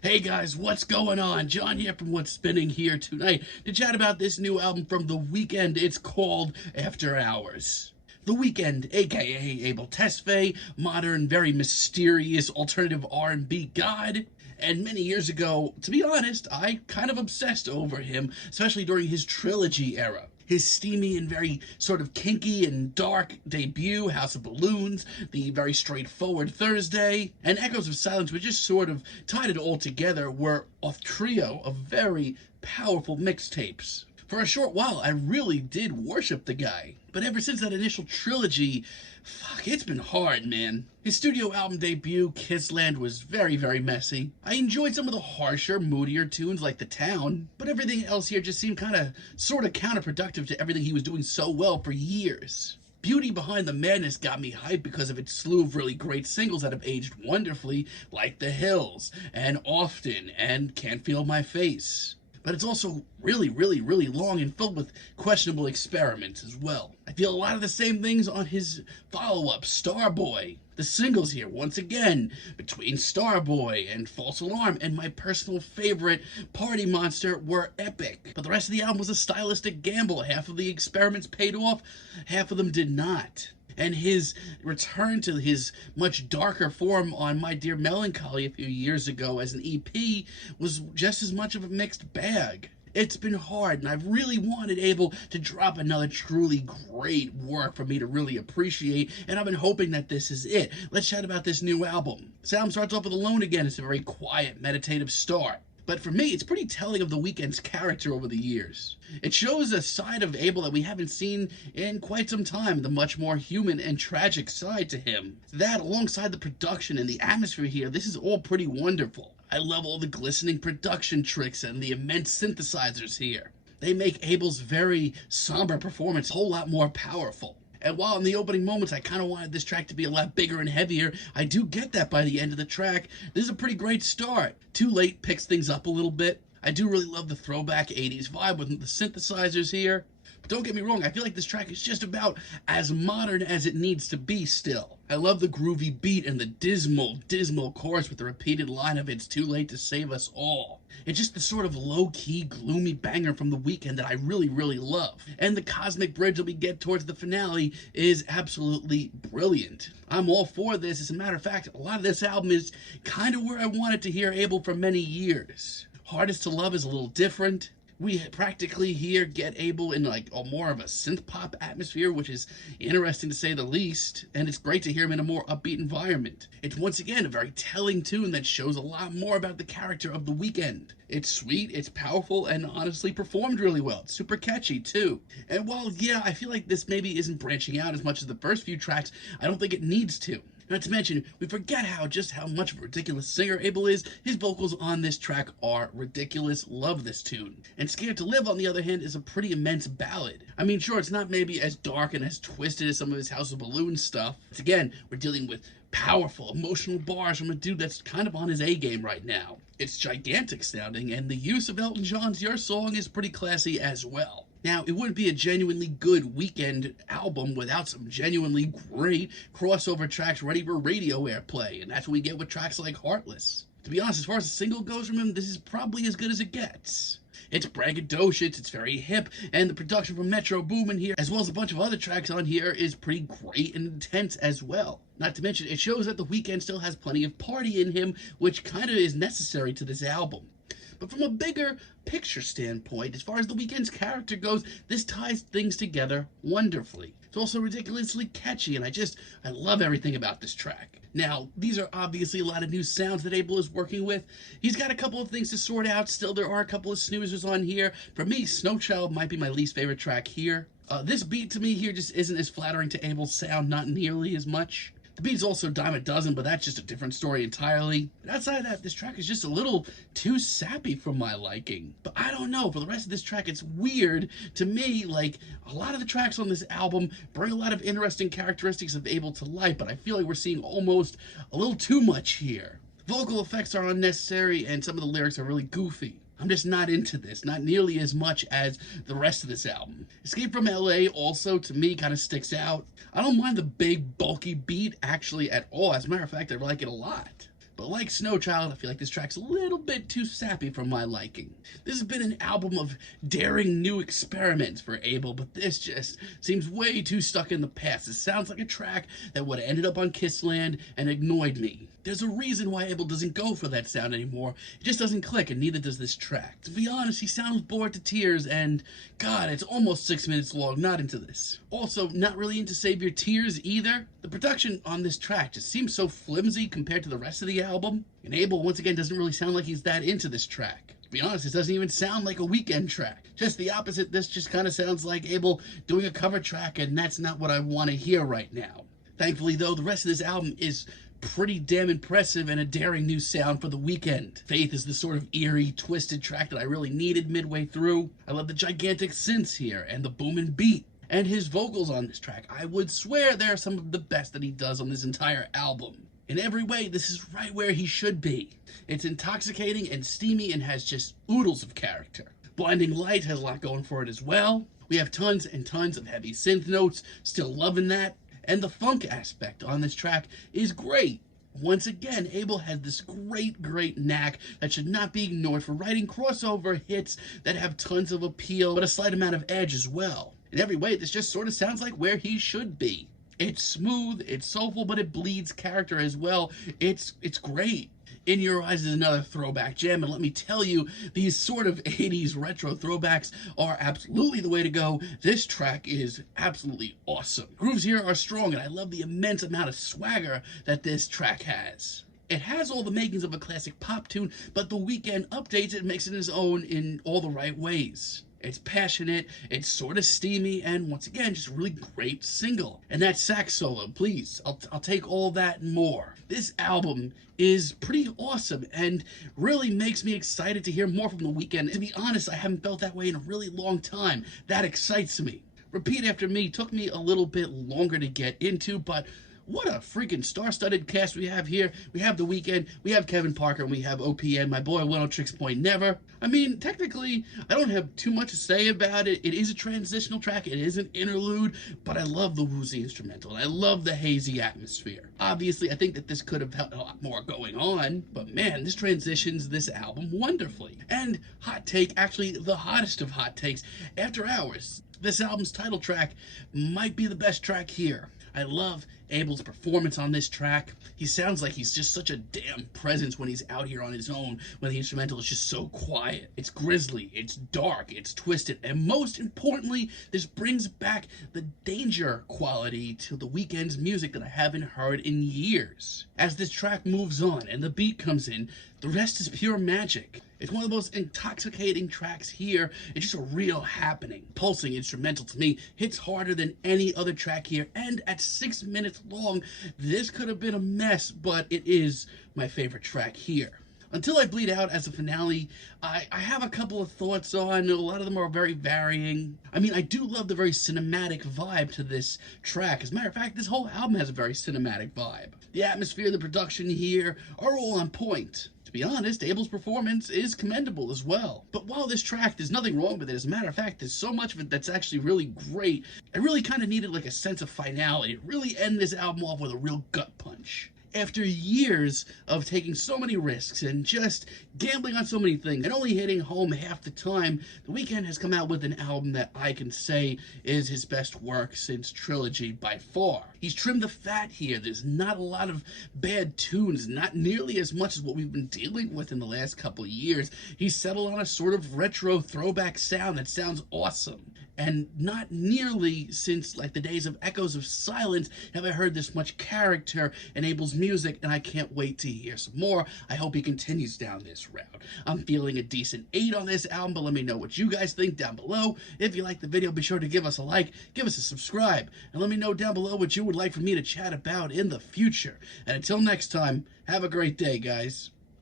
Hey guys, what's going on? John here from What's Spinning here tonight to chat about this new album from The Weeknd. It's called After Hours. The Weeknd, aka Abel Tesfaye, modern, very mysterious alternative R&B god. And many years ago, to be honest, I kind of obsessed over him, especially during his trilogy era. His steamy and very sort of kinky and dark debut, House of Balloons, the very straightforward Thursday, and Echoes of Silence, which just sort of tied it all together, were a trio of very powerful mixtapes. For a short while, I really did worship the guy. But ever since that initial trilogy, fuck, it's been hard, man. His studio album debut, Kissland, was very, very messy. I enjoyed some of the harsher, moodier tunes like The Town, but everything else here just seemed sort of counterproductive to everything he was doing so well for years. Beauty Behind the Madness got me hyped because of its slew of really great singles that have aged wonderfully, like The Hills, and Often, and Can't Feel My Face. But it's also really, really, really long and filled with questionable experiments as well. I feel a lot of the same things on his follow-up, Starboy. The singles here, once again, between Starboy and False Alarm and my personal favorite, Party Monster, were epic. But the rest of the album was a stylistic gamble. Half of the experiments paid off, half of them did not. And his return to his much darker form on My Dear Melancholy a few years ago as an EP was just as much of a mixed bag. It's been hard, and I've really wanted Abel to drop another truly great work for me to really appreciate, and I've been hoping that this is it. Let's chat about this new album. This album starts off with Alone Again. It's a very quiet, meditative start. But for me, it's pretty telling of The Weeknd's character over the years. It shows a side of Abel that we haven't seen in quite some time, the much more human and tragic side to him. That, alongside the production and the atmosphere here, this is all pretty wonderful. I love all the glistening production tricks and the immense synthesizers here. They make Abel's very somber performance a whole lot more powerful. And while in the opening moments I kind of wanted this track to be a lot bigger and heavier, I do get that by the end of the track. This is a pretty great start. Too Late picks things up a little bit. I do really love the throwback 80s vibe with the synthesizers here. But don't get me wrong, I feel like this track is just about as modern as it needs to be still. I love the groovy beat and the dismal, dismal chorus with the repeated line of "It's too late to save us all." It's just the sort of low-key, gloomy banger from The Weeknd that I really, really love. And the cosmic bridge that we get towards the finale is absolutely brilliant. I'm all for this. As a matter of fact, a lot of this album is kind of where I wanted to hear Abel for many years. Hardest to Love is a little different. We practically here get Abel in like a more of a synth pop atmosphere, which is interesting to say the least, and it's great to hear him in a more upbeat environment. It's once again a very telling tune that shows a lot more about the character of The Weeknd. It's sweet, it's powerful, and honestly performed really well. It's super catchy too. And while, yeah, I feel like this maybe isn't branching out as much as the first few tracks, I don't think it needs to. Not to mention, we forget just how much of a ridiculous singer Abel is. His vocals on this track are ridiculous. Love this tune. And Scared to Live, on the other hand, is a pretty immense ballad. I mean, sure, it's not maybe as dark and as twisted as some of his House of Balloons stuff. But again, we're dealing with powerful, emotional bars from a dude that's kind of on his A-game right now. It's gigantic sounding, and the use of Elton John's Your Song is pretty classy as well. Now, it wouldn't be a genuinely good Weeknd album without some genuinely great crossover tracks ready for radio airplay, and that's what we get with tracks like Heartless. To be honest, as far as a single goes from him, this is probably as good as it gets. It's braggadocious, it's very hip, and the production from Metro Boomin here, as well as a bunch of other tracks on here, is pretty great and intense as well. Not to mention, it shows that The Weeknd still has plenty of party in him, which kind of is necessary to this album. But from a bigger picture standpoint, as far as The Weeknd's character goes, this ties things together wonderfully. It's also ridiculously catchy, and I love everything about this track. Now, these are obviously a lot of new sounds that Abel is working with. He's got a couple of things to sort out. Still, there are a couple of snoozers on here. For me, Snow Child might be my least favorite track here. This beat to me here just isn't as flattering to Abel's sound, not nearly as much. The beat's also a dime a dozen, but that's just a different story entirely. But outside of that, this track is just a little too sappy for my liking. But I don't know, for the rest of this track, it's weird to me. Like, a lot of the tracks on this album bring a lot of interesting characteristics of Abel to life, but I feel like we're seeing almost a little too much here. Vocal effects are unnecessary, and some of the lyrics are really goofy. I'm just not into this, not nearly as much as the rest of this album. Escape from LA also, to me, kind of sticks out. I don't mind the big, bulky beat, actually, at all. As a matter of fact, I like it a lot. But like Snow Child, I feel like this track's a little bit too sappy for my liking. This has been an album of daring new experiments for Abel, but this just seems way too stuck in the past. It sounds like a track that would have ended up on Kissland and annoyed me. There's a reason why Abel doesn't go for that sound anymore. It just doesn't click, and neither does this track. To be honest, he sounds bored to tears, and God, it's almost 6 minutes long. Not into this. Also, not really into Save Your Tears either. The production on this track just seems so flimsy compared to the rest of the album. And Abel, once again, doesn't really sound like he's that into this track. To be honest, it doesn't even sound like a Weeknd track. Just the opposite. This just kind of sounds like Abel doing a cover track, and that's not what I want to hear right now. Thankfully, though, the rest of this album is pretty damn impressive and a daring new sound for The Weeknd. Faith is the sort of eerie, twisted track that I really needed midway through. I love the gigantic synths here and the booming beat. And his vocals on this track, I would swear they're some of the best that he does on this entire album. In every way, this is right where he should be. It's intoxicating and steamy and has just oodles of character. Blinding Light has a lot going for it as well. We have tons and tons of heavy synth notes, still loving that. And the funk aspect on this track is great. Once again, Abel had this great knack that should not be ignored for writing crossover hits that have tons of appeal, but a slight amount of edge as well. In every way, this just sort of sounds like where he should be. It's smooth, it's soulful, but it bleeds character as well. It's great. In Your Eyes is another throwback jam, and let me tell you, these sort of 80s retro throwbacks are absolutely the way to go. This track is absolutely awesome. Grooves here are strong, and I love the immense amount of swagger that this track has. It has all the makings of a classic pop tune, but The Weeknd updates it and makes it his own in all the right ways. It's passionate, it's sort of steamy, and once again, just a really great single. And that sax solo, please, I'll take all that and more. This album is pretty awesome and really makes me excited to hear more from The Weeknd. To be honest, I haven't felt that way in a really long time. That excites me. Repeat After Me took me a little bit longer to get into, but what a freaking star-studded cast we have here. We have The Weeknd, we have Kevin Parker, and we have OPM, my boy Oneohtrix Point Never. I mean, technically, I don't have too much to say about it. It is a transitional track, it is an interlude, but I love the woozy instrumental, and I love the hazy atmosphere. Obviously, I think that this could have had a lot more going on, but man, this transitions this album wonderfully. And hot take, actually the hottest of hot takes, After Hours. This album's title track might be the best track here. I love Abel's performance on this track. He sounds like he's just such a damn presence when he's out here on his own, when the instrumental is just so quiet. It's grisly, it's dark, it's twisted, and most importantly, this brings back the danger quality to The Weeknd's music that I haven't heard in years. As this track moves on and the beat comes in, the rest is pure magic. It's one of the most intoxicating tracks here. It's just a real happening. Pulsing instrumental to me hits harder than any other track here, and at 6 minutes long, this could have been a mess, but it is my favorite track here. Until I Bleed Out as a finale, I have a couple of thoughts on. A lot of them are very varying. I mean, I do love the very cinematic vibe to this track. As a matter of fact, this whole album has a very cinematic vibe. The atmosphere, the production here are all on point. To be honest, Abel's performance is commendable as well. But while this track, there's nothing wrong with it. As a matter of fact, there's so much of it that's actually really great. I really kind of needed like a sense of finality. Really end this album off with a real gut punch. After years of taking so many risks and just gambling on so many things and only hitting home half the time, The Weeknd has come out with an album that I can say is his best work since Trilogy by far. He's trimmed the fat here. There's not a lot of bad tunes, not nearly as much as what we've been dealing with in the last couple of years. He's settled on a sort of retro throwback sound that sounds awesome. And not nearly since like the days of Echoes of Silence have I heard this much character in Abel's music, and I can't wait to hear some more. I hope he continues down this route. I'm feeling a decent 8 on this album, but let me know what you guys think down below. If you like the video, be sure to give us a like, give us a subscribe, and let me know down below what you would like for me to chat about in the future. And until next time, have a great day, guys.